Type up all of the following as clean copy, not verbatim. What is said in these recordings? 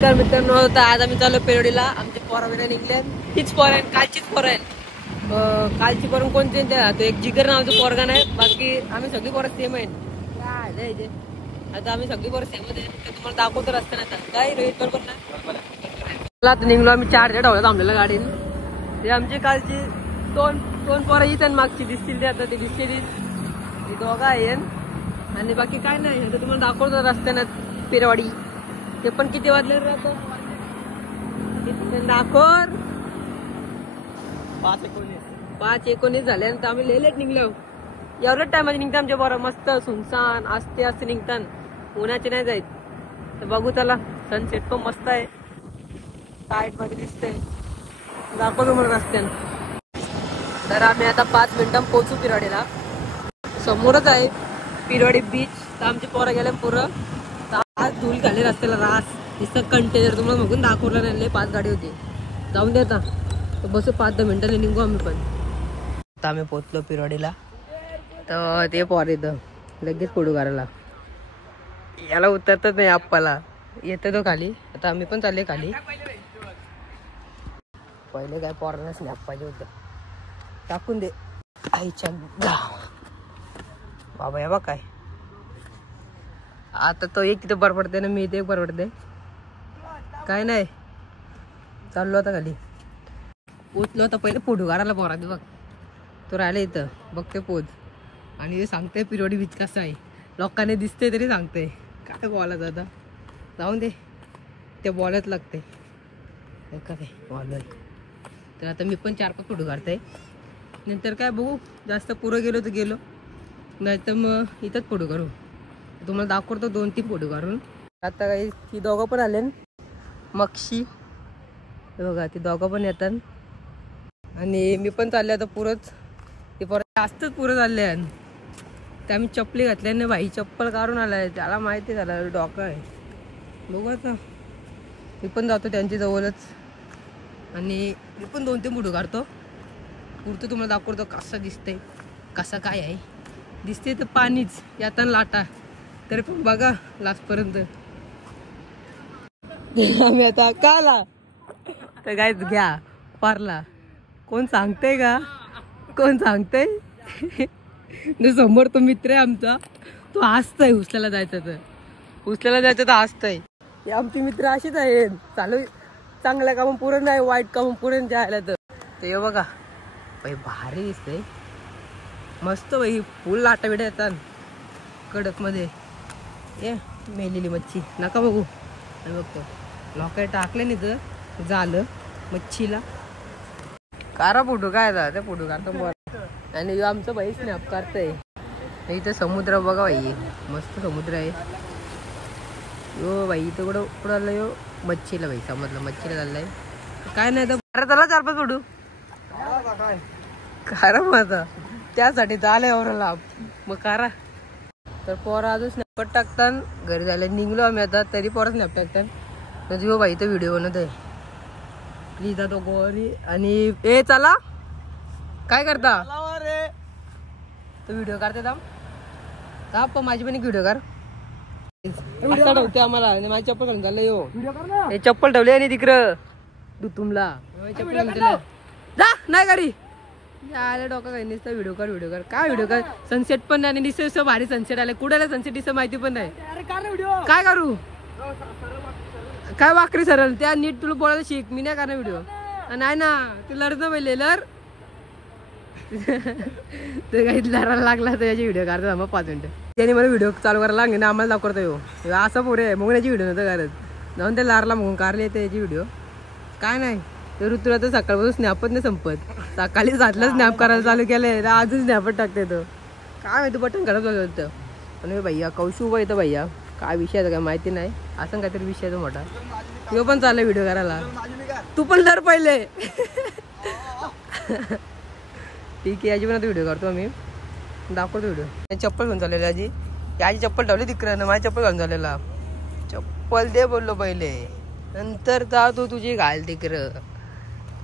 तर मित्रांनो आज आम्ही चाललो पेरोडीला. आमचे पोरं निघले. हीच पोरं आहे, कालचीच पोरं आहेत. कालची पोरं कोणते तो एक जिगर नावाचं पोरगा नाही. बाकी आम्ही सगळी पोरं सेम आहेत. काय आता आम्ही सगळी पोरं सेम आहे. तुम्हाला दाखवतो रस्त्याने आता काय रोहित बरोबर ना. आता निघलो आम्ही 4 ढवळ्यात थांबलेलं गाडीने. ते आमची कालची दोन पोरं इथे मागची दिसतील. ते आता ते दिसतील ती दोघं आहेत आणि बाकी काय नाही. आता तुम्हाला दाखवतो रस्त्याने पेरवाडी. ते पण किती वाजले राहतो दाखवर 5:19 झाल्यानंतर आम्ही लेट निघलो. एवढ्याच टायमाचे निघता आमच्या बरं मस्त सुनसान असते निघतात. उन्हाचे नाही जायत. तर बघू त्याला सनसेट पण मस्त आहे. साईड मध्ये दिसतंय दाखवतो मला रस्त्यानं. तर आम्ही आता 5 मिनिटां पोहोचू पिरवाडीला. समोरच आहे पिरवाडी बीच. तर आमचे पोरं गेले पुरं. आज धूल खाली रस्त्याला रास नुसतं कंटेनर तुम्हाला बघून दाखवलं नाही. 5 गाडी होती. जाऊन दे आता बस 5-10 मिनिटांनी निघू आम्ही पण. आता आम्ही पोचलो पिरवाडीला. तर ते पोर येतं लगेच फोटो काढायला. याला उतरतच नाही आप्पाला. येतं तो खाली. आता आम्ही पण चालले खाली. पहिले काय पोरांना स्नॅप पाहिजे होतं. टाकून दे आईच्या गाव बाबा. या बा काय आता तो एक तिथे बरं पडते ना. मी इथे एक बरं पडते. काय नाही चाललो आता खाली. पोचलो आता पहिले फोटो काढायला पोरा बघ. तो राहिला इथं बघते पोच. आणि ते सांगते पिरवाडी बीच कसं आहे. लोकांनी दिसते तरी सांगते. काय बोलायचं आता जाऊन दे. ते बोलायच लागते काय बोलत. तर आता मी पण 4-5 फोटो काढते. नंतर काय बघू जास्त पुरं गेलो तर गेलो नाही तर मग इथंच फोटो काढू. तुम्हाला दाखवतो 2-3 फोटो काढून. आता काही ती दोघं पण आले मक्षी बघा. ती दोघं पण येतात आणि मी पण चालले आता पुरंच. ते परत जास्तच पुरं चालले आहे. ते आम्ही चप्पली घातल्याने भाई चप्पल काढून आलाय. त्याला माहिती झालं डोकं आहे. बघू आता मी पण जातो त्यांच्या जवळच आणि मी पण 2-3 फोटो काढतो. पुरतं तुम्हाला दाखवतो कसं दिसतंय कसं काय आहे. दिसते तर पाणीच येताना लाटा. तरी पण बघा लास्टपर्यंत. आम्ही आता का आला तर काय घ्या पारला. कोण सांगतंय का कोण सांगतंय. समोर तो मित्र आहे आमचा. तो हसतंय उचलायला जायचं तर हसतंय. हे आमचे मित्र अशीच आहेत. चालू चांगल्या कामं पुरण नाही वाईट कामं पुरण द्यायला. तर ते बघा बाई भारी दिसतंय मस्त. बाई फुल लाटा बिटा येतात कडक मध्ये. ये मेलेली मच्छी नका बघू. आणि बघतो लोकांनी टाकले नाही तर झालं मच्छीला. कारा फोटो काय त्या फोटो काढतो. आणि आमचं बाई स्नॅप काढतंय. इथं समुद्र बघा बाई मस्त समुद्र आहे. यो बाई इथं कुठं आलं यो मच्छीला. बाई समजलं मच्छीला चाललंय. काय नाही तर त्याला 4-5 फोटो कारा मग आता त्यासाठी झालंय एवढा मग कारा. तर पोरा अजून स्नॅप टाकतात. घरी झालं निघलो आम्ही आता तरी पोरा स्नॅप टाकतात. म्हणजे हो बाई तो व्हिडिओ बनवत आहे प्लीज तो गोरी. आणि ए चला काय करता तो व्हिडिओ काढते थांब पण माझी पण एक व्हिडिओ कर. असं ठेवते आम्हाला. आणि माझी चप्पल घालून झालं यो. हे चप्पल ठेवली आणि तिकडं तू तुमला चप्पल जा नाही गाडी आले डोका काही नुसतं व्हिडिओ कर काय व्हिडिओ कर. सनसेट पण नाही आणि दिसत भारी सनसेट आले. कुठे सनसेट दिसत माहिती पण नाही. काय करू काय वाकरी सरळ त्या नीट तुला बोलायला शिक. मी नाही करणार व्हिडिओ. नाही ना तू लढणं पहिले लर ते काही लढायला लागला तर याची व्हिडिओ काढतो मग 5 मिनिटं. त्याने मला व्हिडिओ चालू करायला लागले ना. आम्हाला दाखवतो येऊ असं पुरे आहे. मग याची व्हिडिओ नव्हतं करत जाऊन ते लारला मग कारले येते याची व्हिडिओ. काय नाही तर ऋतूला तर सकाळपासून स्नॅपच नाही संपत. सकाळी 7ला स्नॅप करायला चालू केलंय तर अजून स्नॅपच टाकते तो. काय माहिती बटन करत होतं. पण भैया कौशू उभा येतं भैया. काय विषयाचं काय माहिती नाही. असं काहीतरी विषयाचा मोठा तो पण चाललाय व्हिडिओ करायला. तू पण लर पहिले ठीक आहे. याची पण आता व्हिडिओ काढतो मी दाखवतो व्हिडिओ. चप्पल घेऊन चाललेली आजी. याची चप्पल ठेवली तिकडं माझी चप्पल घालून झालेला. चप्पल दे बोललो पहिले नंतर जा तू तुझी घाल तिकडं.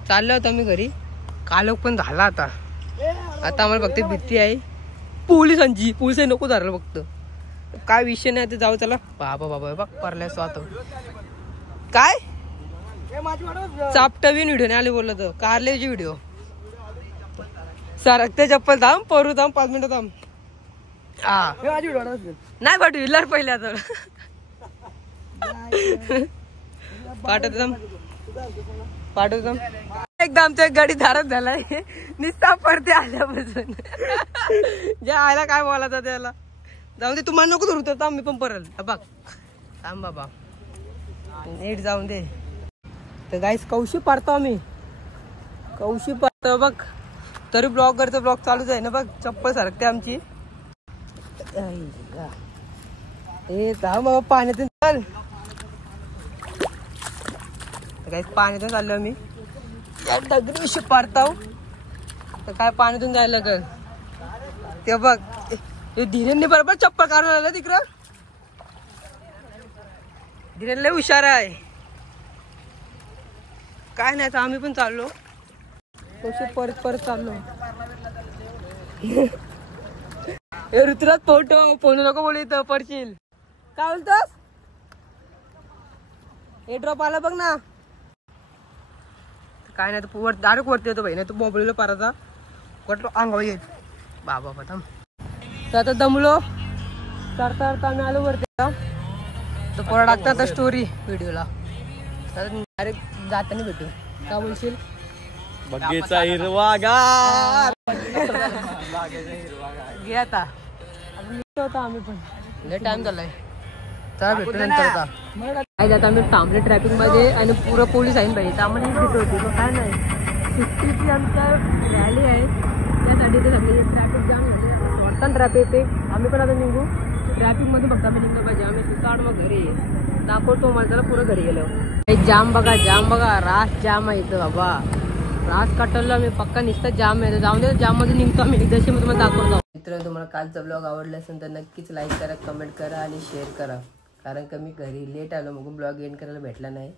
चाललो होतो मी घरी. कालोख पण झाला आता. आता आम्हाला फक्त भीती आहे पोलिसांची. पोलिस नको धरलं फक्त. काय विषय नाही ते जाऊ. चला बाबा बघ परल्या स्वतः काय चापटवीन व्हिडिओ नाही आले बोललं तर कारलेची व्हिडिओ सरकते चप्पल थांब परू थांब 5 मिनिटं थांब नाही पाठव विल्लार पहिल्या तर पाठवतो एकदा आमच्या गाडी धारत झालाय निस्ता पडते आल्यापासून ज्या आयला काय बोलायचं त्याला जाऊ दे तुम्हाला नको धरू तर मी पण परल बघ थांब बाबा नीट जाऊन दे तर गाईस कौशी पाडतो आम्ही कौशी पाडतो बघ तरी ब्लॉग करतो ब्लॉग चालूच आहे ना बघ चप्पल सारखते आमची ए थांब बाबा पाण्यातून चाल गाईस पाण्यातून चाललो आम्ही दगडी पाडताव तर काय पाण्यातून जायला लागल ते बघ धीरेने बरोबर चप्पल काढून आलं तिकडं धीरेन लय हुशार आहे काय नाही तर आम्ही पण चाललो कशी परत परत चाललो ऋतुराज फोटो नको बोलू इथं पडशील काय बोलतोस हे ड्रॉप आला बघ ना काय नाही तर डायरेक्ट वरती येतो भाई नाही तू मोबाईलला पाराचा कुठं अंगावर येत बाबा प्रथम तर आता दमलो चढता चढता आम्ही आलो वरती तर पोरा टाकतात स्टोरी व्हिडिओला तर डायरेक्ट जाताना भेटू काय बोलशील बगेचा हिरवागार घे आता होता आम्ही पण लय टाइम झालाय चला भेटू नंतर आता काय जाता आम्ही थांबले ट्रॅफिक मध्ये आणि पुरं पोलीस आहे भाई तर आम्हाला भीती होती मग काय नाही 50ची आमच्या रॅली आहे त्यासाठी ते सगळे ट्रॅफिक जाम झाले वरता ट्रॅफिक आम्ही पण आता निघू ट्रॅफिक मध्ये फक्त आम्ही निघलं पाहिजे आम्ही सुद्धा मग घरी दाखवतो मला त्याला पुरं घरी गेलो जाम बघा रास जाम आहे इथं बाबा रास काटवलं आम्ही पक्का निसता जाम आहे जाऊन दे जाम मध्ये निघतो आम्ही जशी मी तुम्हाला दाखवतो मित्रांनो तुम्हाला कालचा ब्लॉग आवडला असेल तर नक्कीच लाईक करा कमेंट करा आणि शेअर करा कारण का मी घरी लेट आलो मग ब्लॉग एंड करायला भेटला नाही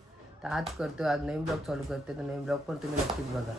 तर आज करतो आज नवीन ब्लॉग चालू करते तर नवीन ब्लॉग पण तुम्ही नक्कीच बघा